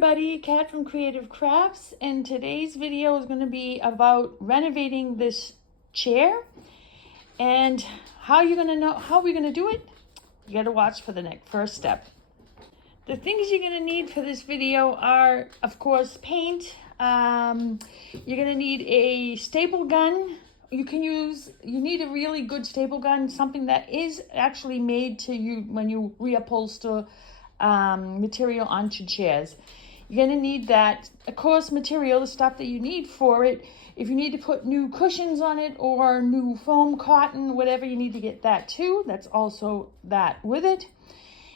everybody, Kat from Creative Crafts, and today's video is going to be about renovating this chair. And how you're going to know how we're going to do it, you got to watch for the first step. The things you're going to need for this video are, of course, paint. You're going to need a staple gun. You need a really good staple gun, something that is actually made to you when you reupholster material onto chairs. You're going to need that, of course, material, the stuff that you need for it. If you need to put new cushions on it or new foam, cotton, whatever, you need to get that too. That's also that with it.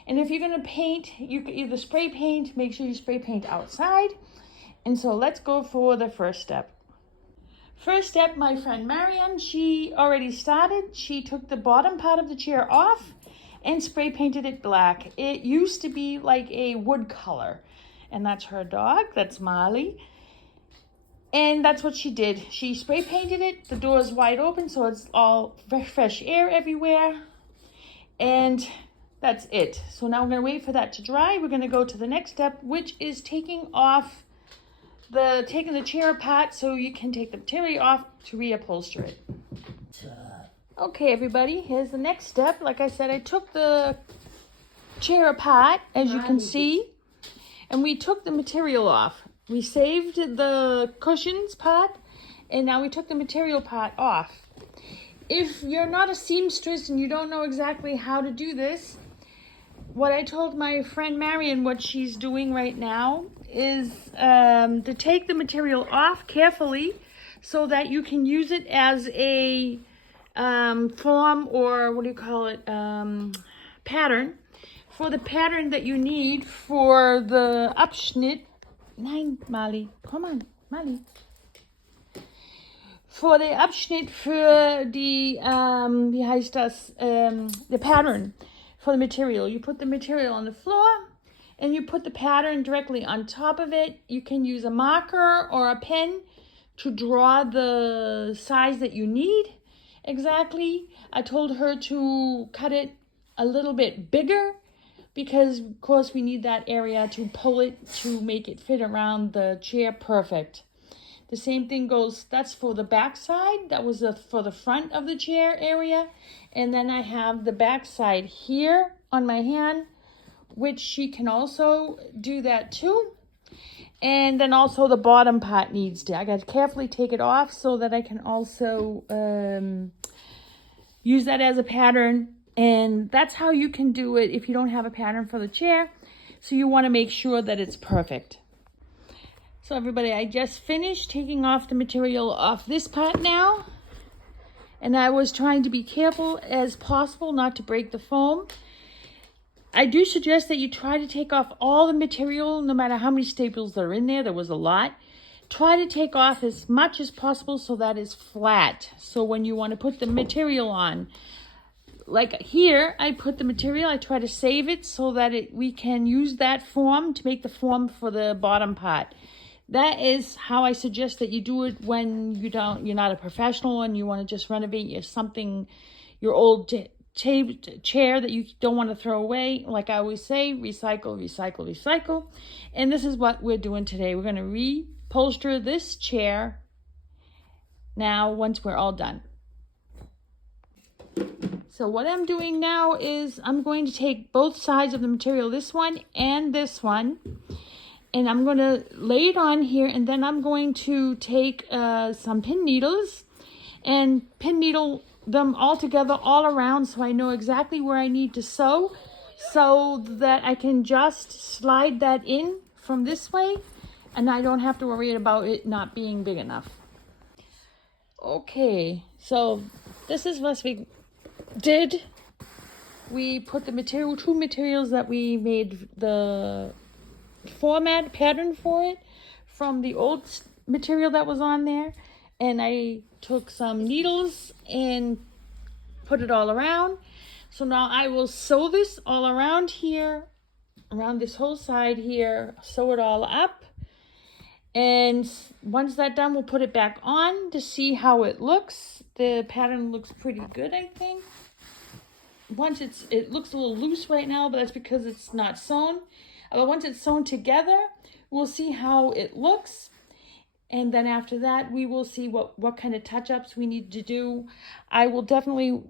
And if you're going to paint, you can either spray paint, make sure you spray paint outside. And so let's go for the first step. First step, my friend Marianne, she already started. She took the bottom part of the chair off and spray painted it black. It used to be like a wood color. And that's her dog, that's Molly. And that's what she did. She spray painted it. The door is wide open, so it's all fresh air everywhere. And that's it. So now we're gonna wait for that to dry. We're gonna go to the next step, which is taking the chair apart so you can take the material off to reupholster it. Okay, everybody, here's the next step. Like I said, I took the chair apart, as you can see, and we took the material off. We saved the cushions part, and now we took the material part off. If you're not a seamstress and you don't know exactly how to do this, what I told my friend Marianne, what she's doing right now, is to take the material off carefully so that you can use it as a form, or pattern, for the pattern that you need for the Abschnitt. Nein, Mali, come on, Mali. For the Abschnitt für die, the pattern for the material. You put the material on the floor and you put the pattern directly on top of it. You can use a marker or a pen to draw the size that you need exactly. I told her to cut it a little bit bigger because, of course, we need that area to pull it to make it fit around the chair perfect. The same thing goes, that's for the back side. That was for the front of the chair area. And then I have the back side here on my hand, which she can also do that too. And then also the bottom part needs to, I got to carefully take it off so that I can also use that as a pattern. And that's how you can do it if you don't have a pattern for the chair. So you want to make sure that it's perfect. So everybody, I just finished taking off the material off this part now. And I was trying to be careful as possible not to break the foam. I do suggest that you try to take off all the material, no matter how many staples there are in there. There was a lot. Try to take off as much as possible so that it's flat. So when you want to put the material on, like here, I put the material, I try to save it so that we can use that form to make the form for the bottom part. That is how I suggest that you do it when you're not a professional and you want to just renovate your old chair that you don't want to throw away. Like I always say, recycle, recycle, recycle. And this is what we're doing today. We're going to reupholster this chair now once we're all done. So what I'm doing now is I'm going to take both sides of the material, this one and this one, and I'm going to lay it on here, and then I'm going to take some pin needles and pin needle them all together all around so I know exactly where I need to sew, so that I can just slide that in from this way and I don't have to worry about it not being big enough. Okay, so this is what we did. We put the two materials that we made the pattern for it from the old material that was on there, and I took some needles and put it all around. So now I will sew this all around here, around this whole side here, sew it all up, and once that's done, we'll put it back on to see how it looks. The pattern looks pretty good, I think. It looks a little loose right now, but that's because it's not sewn. But once it's sewn together, We'll see how it looks. And then after that, we will see what kind of touch-ups we need to do. I will definitely,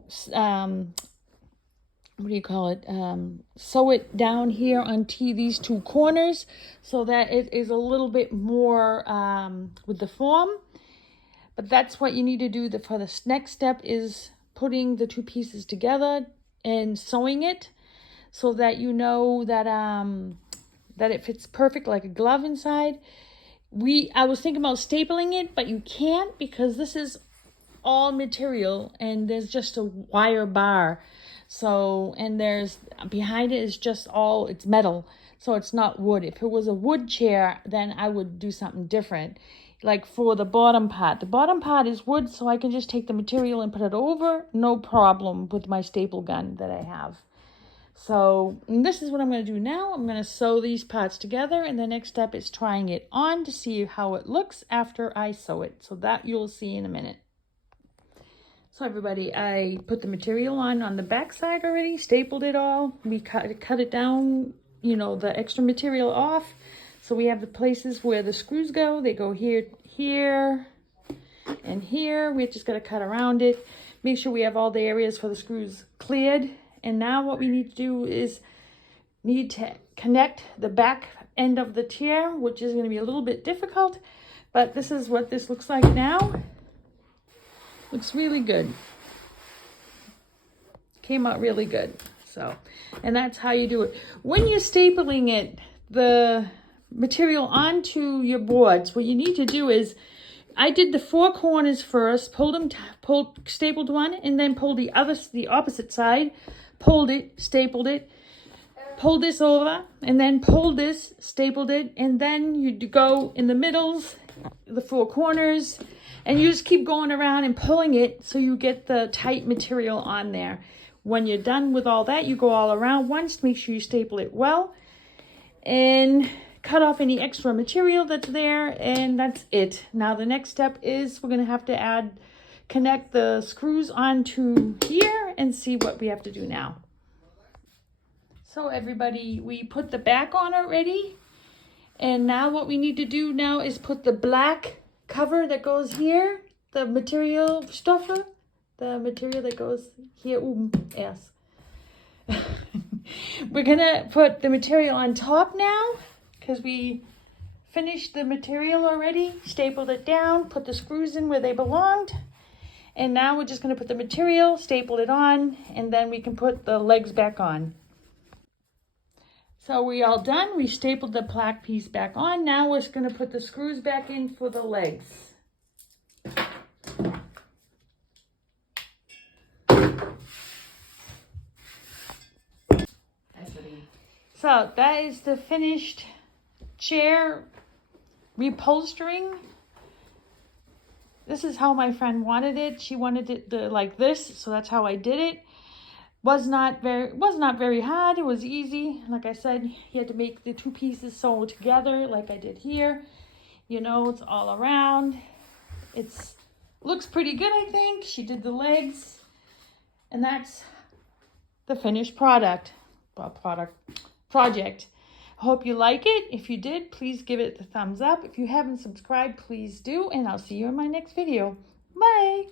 sew it down here on these two corners so that it is a little bit more with the form. But that's what you need to do. For the next step is putting the two pieces together and sewing it so that you know that that it fits perfect like a glove inside. I was thinking about stapling it, but you can't because this is all material and there's just a wire bar. So, and there's behind it is just all, it's metal. So it's not wood. If it was a wood chair, then I would do something different. Like for the bottom part is wood, so I can just take the material and put it over, no problem with my staple gun that I have. So this is what I'm going to do now. I'm going to sew these parts together, and the next step is trying it on to see how it looks after I sew it. So that you'll see in a minute. So everybody, I put the material on the back side already, stapled it all. We cut it down, you know, the extra material off. So we have the places where the screws go. They go here, here, and here. We just got to cut around it. Make sure we have all the areas for the screws cleared. And now what we need to do is need to connect the back end of the chair, which is going to be a little bit difficult. But this is what this looks like now. Looks really good. Came out really good. So, and that's how you do it. When you're stapling it, the material onto your boards, what you need to do is, I did the four corners first, stapled one, and then pulled the opposite side, pulled it, stapled it, pulled this over, and then pulled this, stapled it, and then you go in the middles, the four corners, and you just keep going around and pulling it so you get the tight material on there. When you're done with all that, you go all around once, make sure you staple it well, and cut off any extra material that's there, and that's it. Now the next step is we're gonna have to connect the screws onto here and see what we have to do now. So everybody, we put the back on already, and now what we need to do now is put the black cover that goes here, the material stuffer, the material that goes here, yes. We're gonna put the material on top now, because we finished the material already, stapled it down, put the screws in where they belonged, and now we're just going to put the material, staple it on, and then we can put the legs back on. So we all done. We stapled the black piece back on. Now we're just going to put the screws back in for the legs. So that is the finished chair repolstering. This is how my friend wanted it. She wanted it like this, so that's how I did it. Was not very hard. It was easy. Like I said, you had to make the two pieces sew together like I did here. You know, it's all around. Looks pretty good, I think. She did the legs, and that's the finished project. Hope you like it. If you did, please give it the thumbs up. If you haven't subscribed, please do, and I'll see you in my next video. Bye.